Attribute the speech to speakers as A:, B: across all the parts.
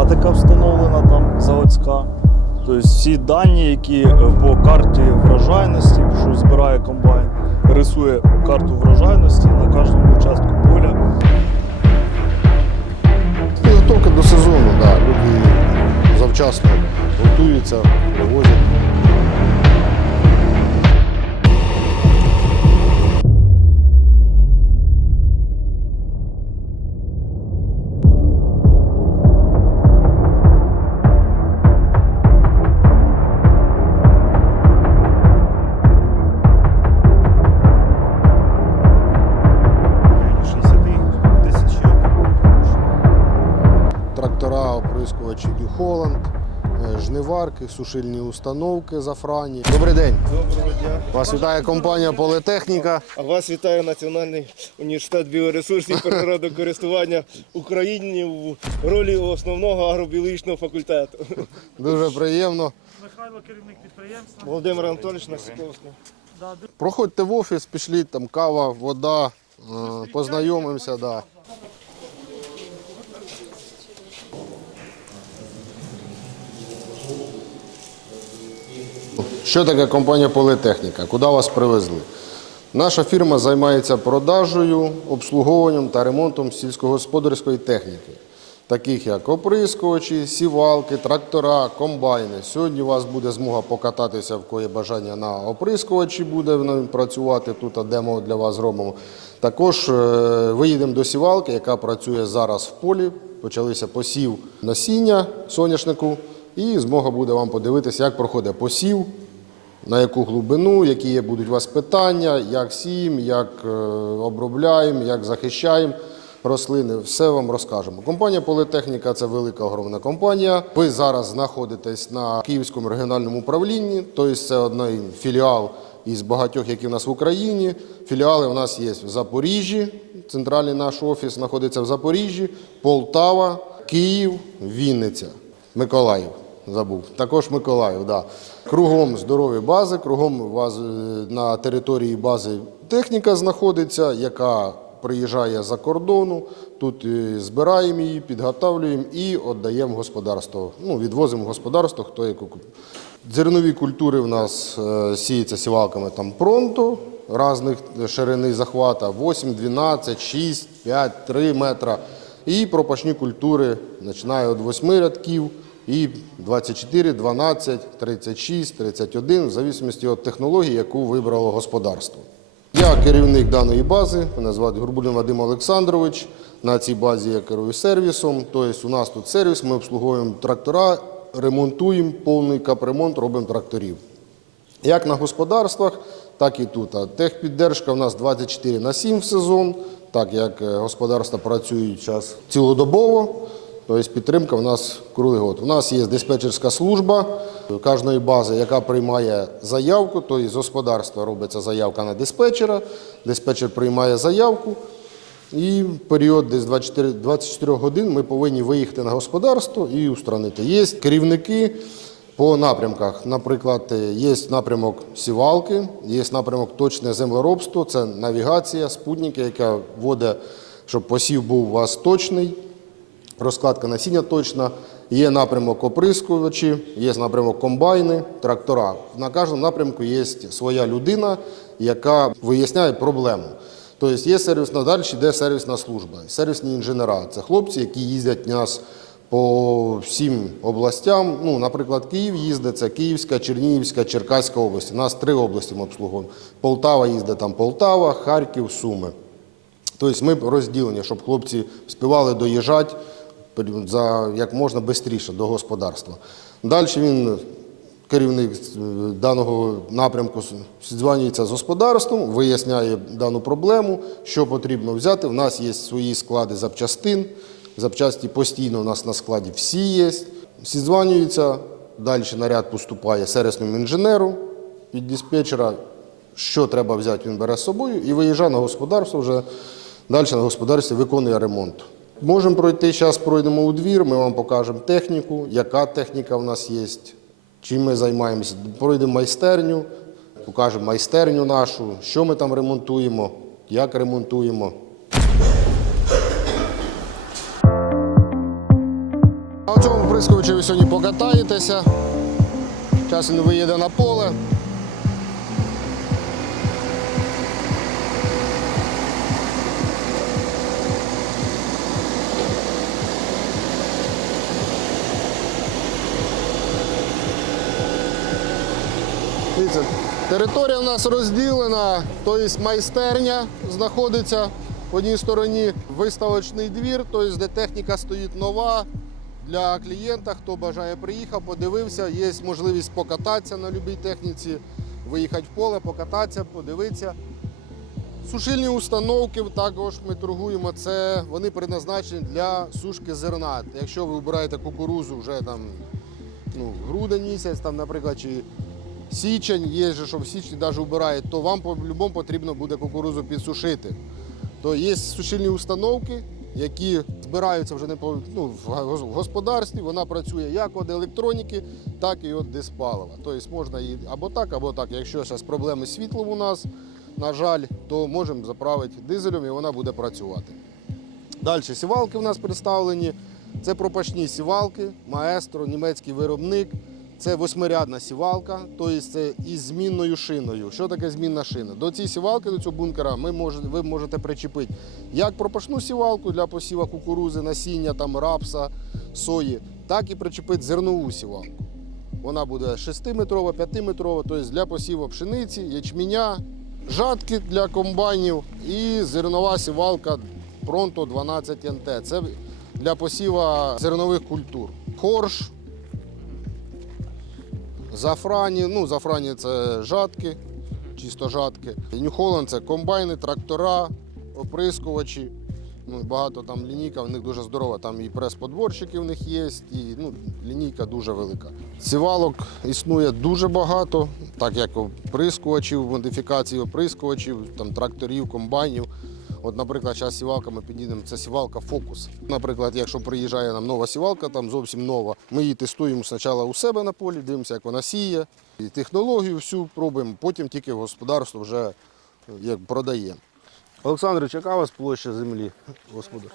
A: автоматика встановлена там заводська. Тобто всі дані, які е, по карті врожайності, що збирає комбайн, рисує карту врожайності на кожному участку поля.
B: Підготовка до сезону, да. люди завчасно готуються, привозять. Трактора, оприскувачі Holland, е, жниварки, сушильні установки зафрані. Добрий день.
C: Доброго дня.
B: Вас вітає компанія Політехніка.
C: А вас вітає Національний університет біоресурсів і природокористування України в ролі основного агробіологічного факультету.
B: Дуже приємно.
D: Михайло, керівник підприємства.
C: Володимир Анатолійович Насиковський.
B: Проходьте в офіс, пішліть, там кава, вода, е, познайомимося. Да. Що таке компанія Політехніка? Куди вас привезли? Наша фірма займається продажею, обслуговуванням та ремонтом сільськогосподарської техніки, таких як оприскувачі, сівалки, трактора, комбайни. Сьогодні у вас буде змога покататися в кої бажання на оприскувачі, буде працювати тут, а демо для вас зробимо. Також е, виїдемо до сівалки, яка працює зараз в полі. Почалися посів насіння соняшнику, і змога буде вам подивитися, як проходить посів, на яку глибину, які є, будуть у вас питання, як сіємо, як е, обробляємо, як захищаємо рослини. Все вам розкажемо. Компанія Політехніка це велика огромна компанія. Ви зараз знаходитесь на Київському регіональному управлінні, тобто це одний філіал із багатьох, які в нас в Україні. Філіали у нас є в Запоріжжі. Центральний наш офіс знаходиться в Запоріжжі, Полтава, Київ, Вінниця, Миколаїв. Забув. Також Миколаїв, да. Кругом здорові бази, кругом е, на території бази техніка знаходиться, яка приїжджає за кордону. Тут е, збираємо її, підготовлюємо і віддаємо господарство. Ну, відвозимо господарство, хто яку. куп- Зернові культури в нас е, сіються сівалками там пронто, різних ширини захвата 8, 12, 6, 5, 3 метра. І пропашні культури починає від 8 рядків і 24, 12, 36, 31, в зависимості від технології, яку вибрало господарство. Я керівник даної бази, мене звати Горбулін Вадим Олександрович. На цій базі я керую сервісом. Тобто у нас тут сервіс, ми обслуговуємо трактора, ремонтуємо повний капремонт, робимо тракторів. Як на господарствах, так і тут. Техпіддержка у нас 24 на 7 в сезон, так як е, господарства працюють зараз цілодобово. Тобто підтримка в нас круглий год. У нас є диспетчерська служба кожної бази, яка приймає заявку. Тобто з господарства робиться заявка на диспетчера, диспетчер приймає заявку. І в період десь 24, 24 годин ми повинні виїхати на господарство і устранити. Є керівники по напрямках. Наприклад, е, є напрямок сівалки, є напрямок точне землеробство, це навігація, спутники, яка вводить, щоб посів був у вас точний, розкладка насіння точна. Є напрямок оприскувачі, є напрямок комбайни, трактора. На кожному напрямку є своя людина, яка виясняє проблему. Тобто є сервісна далі, йде сервісна служба. Сервісні інженера це хлопці, які їздять нас по всім областям. Ну, наприклад, Київ їздить, це Київська, Чернігівська, Черкаська область. У нас три області ми обслуговуємо. Полтава їздить там Полтава, Харків, Суми. Тобто ми розділені, щоб хлопці співали доїжджати за як можна швидше до господарства. Далі він, керівник е, даного напрямку, зідзванюється з господарством, виясняє дану проблему, що потрібно взяти. У нас є свої склади запчастин. Запчасті постійно у нас на складі всі є. Зідзванюється, далі наряд поступає сервісному інженеру від диспетчера. Що треба взяти, він бере з собою і виїжджає на господарство вже далі на господарстві виконує ремонт. Можемо пройти, зараз пройдемо у двір, ми вам покажемо техніку, яка техніка в нас є, чим ми займаємося. Пройдемо майстерню, покажемо майстерню нашу, що ми там ремонтуємо, як ремонтуємо. На цьому прискочі ви сьогодні покатаєтеся. Зараз він виїде на поле. Дивіться, територія в нас розділена, тобто майстерня знаходиться в одній стороні, виставочний двір, тобто де техніка стоїть нова. Для клієнта, хто бажає приїхав, подивився, є можливість покататися на будь-якій техніці, виїхати в поле, покататися, подивитися. Сушильні установки також ми торгуємо. Це вони призначені для сушки зерна. Якщо ви вибираєте кукурузу вже там ну, грудень місяць, там, наприклад, чи січень, є що в січні навіть вбирають, то вам по-любому потрібно буде кукурузу підсушити. То є сушильні установки, які збираються вже не по, ну, в господарстві. Вона працює як від електроніки, так і від диспалива. Тобто можна її або так, або так. Якщо зараз проблеми з світлом у нас, на жаль, то можемо заправити дизелем і вона буде працювати. Далі сівалки у нас представлені. Це пропашні сівалки, маестро, німецький виробник. Це восьмирядна сівалка, тобто це із змінною шиною. Що таке змінна шина? До цієї сівалки, до цього бункера, ми можете, ви можете причепити як пропашну сівалку для посіва кукурузи, насіння, там, рапса, сої, так і причепити зернову сівалку. Вона буде 6-метрова, 5-метрова, тобто для посіву пшениці, ячменя, жатки для комбайнів і зернова сівалка Pronto 12 НТ. Це для посіва зернових культур. Хорш, зафрані, ну зафрані це жатки, чисто жатки. Нью-Холланд це комбайни, трактора, оприскувачі. Ну, багато там лінійка, в них дуже здорова. Там і прес-подборщики в них є, і ну, лінійка дуже велика. Сівалок існує дуже багато, так як оприскувачів, модифікації оприскувачів, там, тракторів, комбайнів. От, наприклад, зараз сівалка ми підійдемо, це сівалка фокус. Наприклад, якщо приїжджає нам нова сівалка, там зовсім нова, ми її тестуємо спочатку у себе на полі, дивимося, як вона сіє, і технологію всю пробуємо, потім тільки господарство вже як продаємо. Олександрович, яка у вас площа землі, господар?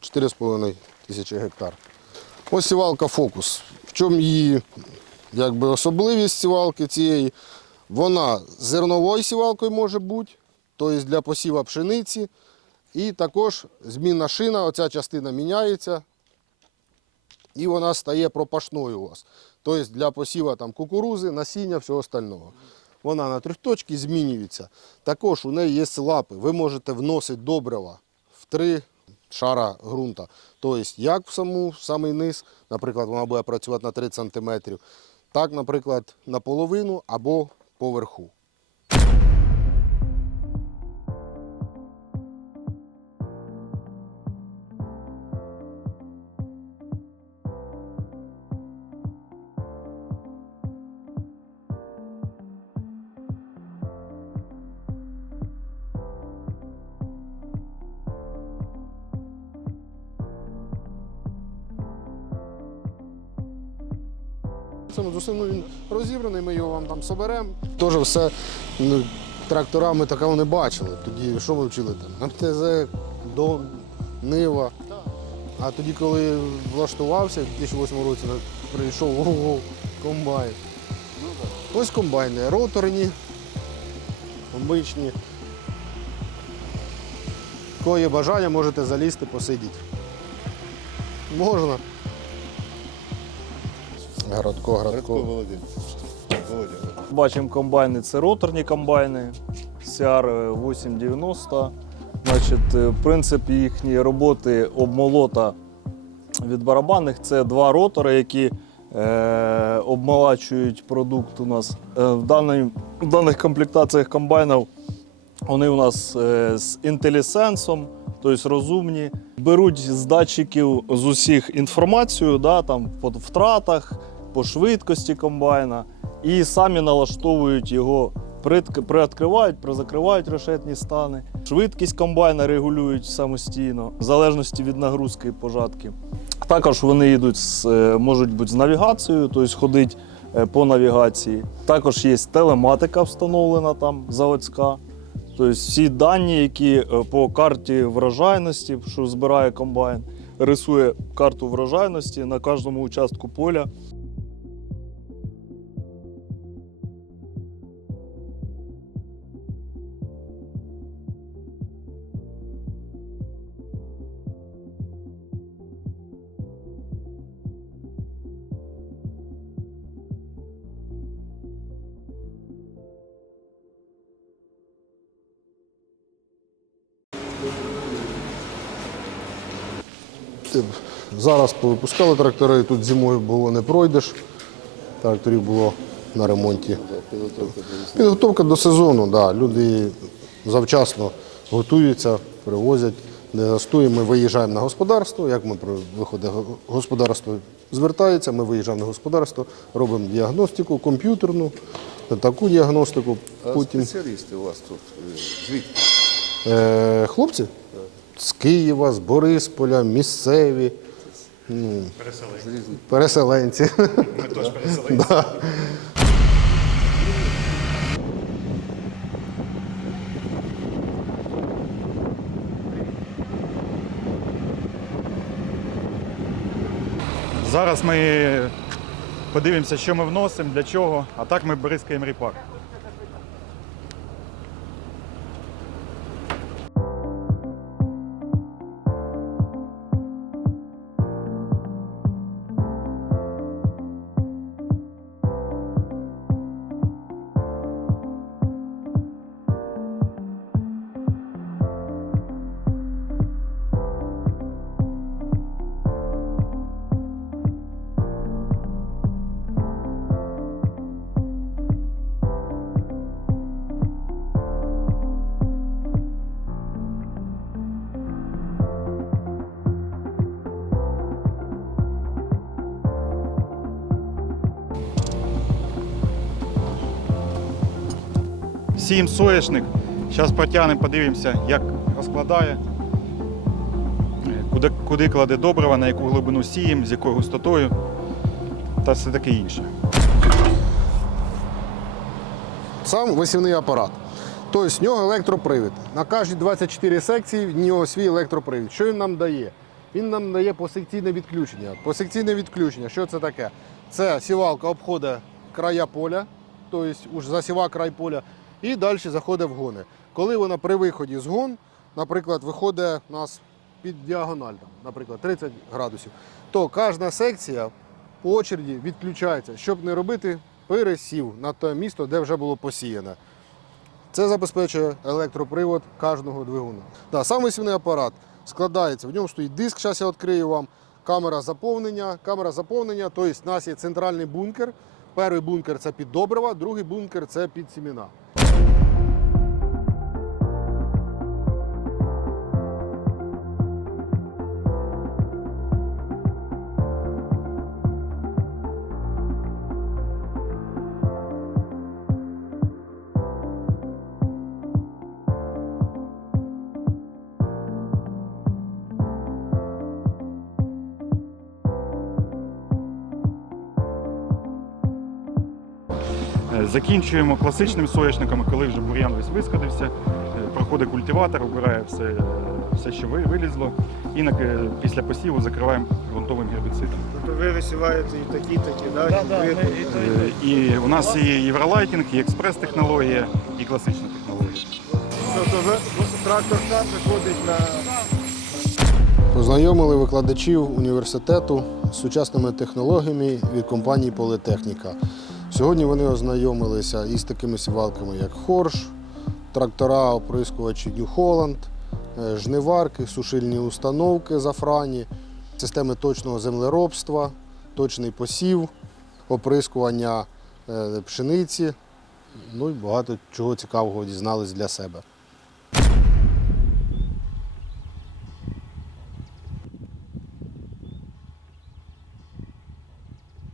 B: 4,5 тисячі гектар. Ось сівалка фокус. В чому її якби, особливість сівалки цієї? Вона зерновою сівалкою може бути, тобто для посіва пшениці. І також змінна шина, оця частина міняється, і вона стає пропашною у вас. Тобто для посіва там, кукурузи, насіння, всього остального. Вона на трьохточці змінюється. Також у неї є лапи. Ви можете вносити добрива в три шара ґрунта. Тобто, як в саму в самий низ, наприклад, вона буде працювати на 30 см, так, наприклад, наполовину або поверху. Розібраний, ми його вам там соберемо. Теж все ну, трактора ми такого не бачили. Тоді що ми вчили там? МТЗ, Дон, Нива. А тоді, коли влаштувався, в 2008 році прийшов ого, комбайн. Ось комбайни, роторні, обичні. Кого є бажання, можете залізти, посидіти. Можна. Градко, градко.
C: Володя. Володя.
A: Бачимо комбайни, це роторні комбайни CR 890. Значить, е, принцип їхньої роботи обмолота від барабанних це два ротори, які е, обмолачують продукт у нас. Е, в, даний, в даних комплектаціях комбайнів вони у нас е, з інтелісенсом, тобто розумні. Беруть з датчиків з усіх інформацію, да, там, по втратах, по швидкості комбайна, і самі налаштовують його, приоткривають, призакривають решетні стани. Швидкість комбайна регулюють самостійно, в залежності від нагрузки і пожатки. Також вони йдуть з, е, можуть бути з навігацією, тобто ходить е, по навігації. Також є телематика встановлена там заводська. Тобто всі дані, які е, по карті врожайності, що збирає комбайн, рисує карту врожайності на кожному участку поля.
B: Зараз повипускали трактори, тут зимою було не пройдеш. Тракторів було на ремонті. Підготовка до сезону, да. люди завчасно готуються, привозять, не застуємо. Ми виїжджаємо на господарство. Як ми виходить господарство звертається, ми виїжджаємо на господарство, робимо діагностику комп'ютерну, таку діагностику. Потім
E: Спеціалісти у вас тут е, звідки?
B: Е, хлопці з Києва, з Борисполя, місцеві. Ну, переселенці. Ми теж переселенці.
F: Зараз ми подивимося, що ми вносимо, для чого, а так ми бризкаємо ріпак. Сіємо соєшник. Зараз протягнемо, подивимося, як розкладає, куди, куди кладе добрива, на яку глибину сіємо, з якою густотою та все таке інше.
B: Сам висівний апарат. Тобто в нього електропривід. На кожні 24 секції в нього свій електропривід. Що він нам дає? Він нам дає посекційне відключення. Посекційне відключення, що це таке? Це сівалка обходить края поля, тобто засіва край поля, і далі заходить в гони. Коли вона при виході з гон, наприклад, виходить у нас під діагональ, наприклад, 30 градусів, то кожна секція по очереді відключається, щоб не робити пересів на те місто, де вже було посіяне. Це забезпечує електропривод кожного двигуна. Да, сам висівний апарат складається, в ньому стоїть диск, зараз я відкрию вам, камера заповнення. Камера заповнення, тобто у нас є центральний бункер. Перший бункер це під добрива, другий бункер це під сіміна.
F: Закінчуємо класичним соняшником, коли вже бур'ян весь висходився, е, проходить культиватор, обирає все, е, все що вилізло, і на- е, після посіву закриваємо ґрунтовим гербіцидом.
C: Тобто ви висіваєте і такі, такі, да?
D: Да, да, і і.
F: Е, І у нас і євролайтінг, і експрес-технологія, і класична технологія.
C: Тобто ви- трактор сам виходить на
B: Познайомили викладачів університету з сучасними технологіями від компанії Політехніка. Сьогодні вони ознайомилися із такими сівалками, як Хорш, трактора, оприскувачі New Holland, е, жниварки, сушильні установки зафрані, системи точного землеробства, точний посів, оприскування е, пшениці. Ну і багато чого цікавого дізнались для себе.